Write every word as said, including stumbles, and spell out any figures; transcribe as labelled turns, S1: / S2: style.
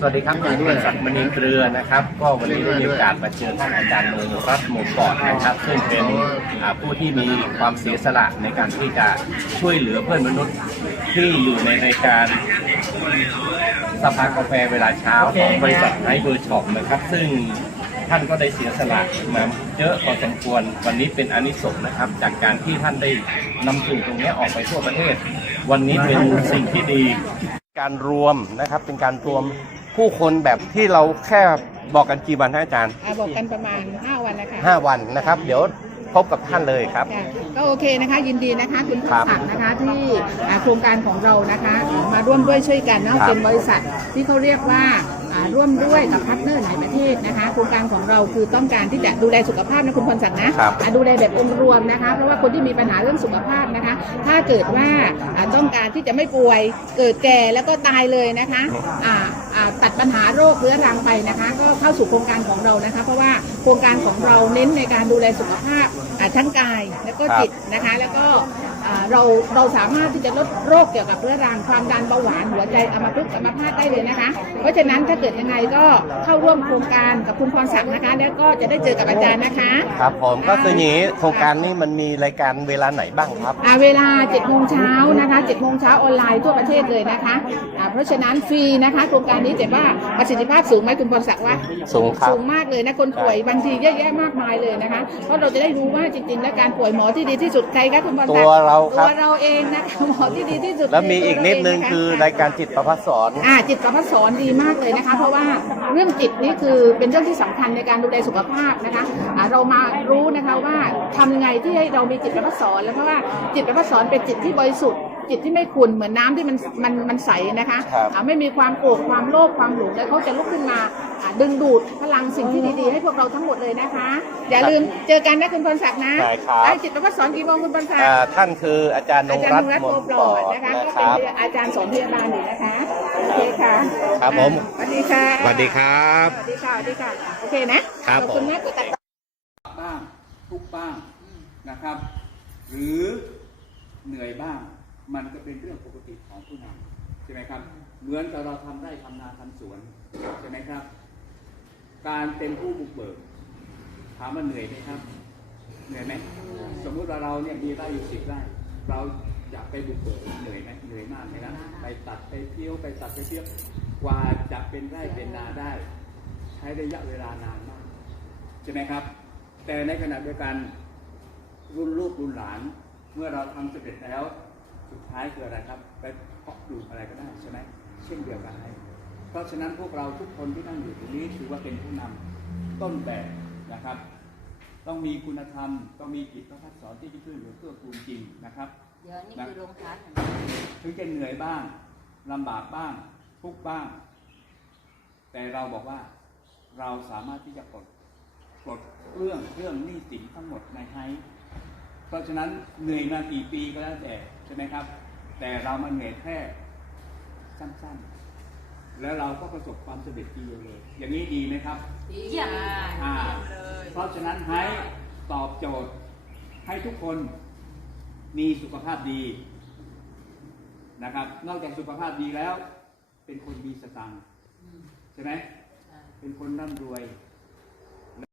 S1: วัสดีครับผมบริษัทมณีเกลือนะครับก็วันนี้ได้มีโอกาสมาเจอท่านอาจารย์นงรัตน์โมกอดนะครับซึ่งเป็นผู้ที่มีความเสียสละในการที่จะช่วยเหลือเพื่อนมนุษย์ที่อยู่ในรายการสภากาแฟเวลาเช้าของบริษัทไนท์เบอร์ช็อปนะครับซึ่งท่านก็ได้เสียสละมาเยอะพอสมควรวันนี้เป็นอานิสงส์นะครับจากการที่ท่านได้นำสิ่งตรงนี้ออกไปทั่วประเทศวันนี้เป็นสิ่งที่ดีการรวมนะครับเป็นการรวมผู้คนแบบที่เราแค่บอกกันกี่วันนะอาจารย์
S2: บอกกันประมาณห้าวันนะคะ
S1: ห้าวันนะครับเดี๋ยวพบกับท่านเลยครับ
S2: ก็โอเคนะคะยินดีนะคะคุณผู้สั่งนะคะที่โครงการของเรานะคะมาร่วมด้วยช่วยกันนะเป็นบริษัทที่เขาเรียกว่าร่วมด้วยกับพาร์ทเนอร์ในประเทศนะคะโครงการของเราคือต้องการที่จะดูแลสุขภาพนะคุณพรศักดิ์นะดูแลแบบองค์รวมนะคะเพราะว่าคนที่มีปัญหาเรื่องสุขภาพนะคะถ้าเกิดว่าต้องการที่จะไม่ป่วยเกิดแก่แล้วก็ตายเลยนะคะตัดปัญหาโรคเรื้อรังไปนะคะก็เข้าสู่โครงการของเรานะคะเพราะว่าโครงการของเราเน้นในการดูแลสุขภาพทั้งกายแล้วก็จิตนะคะแล้วก็เราเราสามารถที่จะลดโรคเกี่ยวกับเรื้อรังความดันเบาหวานหัวใจอัมพฤกษ์อัมพาตได้เลยนะคะเพราะฉะนั้นถ้าเกิดยังไงก็เข้าร่วมโครงการกับคุณพรศักดิ์นะคะแล้วก็จะได้เจอกับอาจารย์นะคะ
S1: ครับผมก็คืออย่างนี้โครงการนี้มันมีรายการเวลาไหนบ้างครับ
S2: เวลาเจ็ดโมงเช้านะคะเจ็ดโมงเช้าออนไลน์ทั่วประเทศเลยนะคะเพราะฉะนั้นฟรีนะคะโครงการนี้แต่ว่าประสิทธิภาพสูงไหมคุณพรศักดิ์ว่า
S1: สูงครับ
S2: สูงมากเลยนะคนป่วยบางทีเยอะแยะมากมายเลยนะคะเพราะเราจะได้รู้ว่าจริงๆแล้วการป่วยหมอที่ดีที่สุดใครคะคุณพรศักดิ์
S1: ตัวเราครับ
S2: ตัวเราเองนะคะหมอที่ดีที่สุด
S1: แล้วมีอีกนิดนึงคือรายการจิตประภัสสร
S2: อ่าจิตประภัสสรดีมากเลยนะคะเพราะว่าเรื่องจิตนี่คือเป็นเรื่องที่สำคัญในการดูแลสุขภาพนะคะเรามารู้นะคะว่าทำยังไงที่ให้เรามีจิตประภัสสรแล้วเพราะว่าจิตประภัสสรเป็นจิตที่บริสุทธิ์จิตที่ไม่ขุ่นเหมือนน้ำที่มันมันมันใสนะคะไม่มีความโกรธความโลภความหลงแล้วเขาจะลุกขึ้นมาดึงดูดพลังสิ่งที่ดีๆให้พวกเราทั้งหมดเลยนะคะอย่าลืมเจอกันนะคุณพรศักดิ์นะจิตประภัสสรกี่โมงคุณพรศักดิ์
S1: ท่านคืออาจารย์นงรัตน์โมปลอด
S2: นะคะก็เป็นอาจารย์สอนพยาบาลอยู่นะคะโอเคค่ะ
S1: ครับผม
S2: สวัสดีค่ะ
S1: สวัสดีครับ
S2: สวัสดีค่ะสวัสดีค่ะโอเคนะ
S1: ขอบ
S2: คุณมากกดตัด
S3: บ้างทุกบ้างนะครับหรือเหนื่อยบ้างมันก็เป็นเรื่องปกติของผู้นำใช่ไหมครับเหมือนกับเราทำไร่ทำนาทำสวนใช่ไหมครับการเป็นผู้บุกเบิกถามว่าเหนื่อยไหมครับเหนื่อยไหมสมมุติว่าเราเนี่ยมีไร่อยู่สิบไร่เราอยากไปบุกเบิกเหนื่อยไหมเหนื่อยมากเลยนะไปตัดไปเที่ยวไปตัดไปเที่ยวกว่าจะเป็นไร่เป็นนาได้ใช้ระยะเวลานานมากใช่ไหมครับแต่ในขณะเดียวกันรุ่นลูกรุ่นหลานเมื่อเราทำสำเร็จแล้วสุดท้ายคืออะไรครับไปเพาะปลูกอะไรก็ได้ใช่ไหมเช่นเดียวกันเพราะฉะนั้นพวกเราทุกคนที่นั่งอยู่ตรงนี้ถือว่าเป็นผู้นำต้นแบบนะครับต้องมีคุณธรรมต้องมีจิตประภัสสรที่จะช่วยเหลือเพื่อกูลจริงนะครับ
S2: เดี๋ยวนี่คือโรงทาน
S3: ถึงจะเหนื่อยบ้างลำบากบ้างทุกบ้างแต่เราบอกว่าเราสามารถที่จะปลดปลดเรื่องเรื่องหนี้สินทั้งหมดในไฮเพราะฉะนั้นเหนื่อยมากี่ปีก็แล้วแต่ใช่ไหมครับแต่เรามาเหนื่อยแค่สั้นๆแล้วเราก็ประสบความสำเร็จทีเดียวเลยอย่างนี้ดีไหมครับ
S2: ดีเยี่ยม
S3: เลยเพราะฉะนั้นให้ตอบโจทย์ให้ทุกคนมีสุขภาพดีนะครับนอกจากสุขภาพดีแล้วเป็นคนมีสตังค์ใช่ไหมเป็นคนร่ำรวย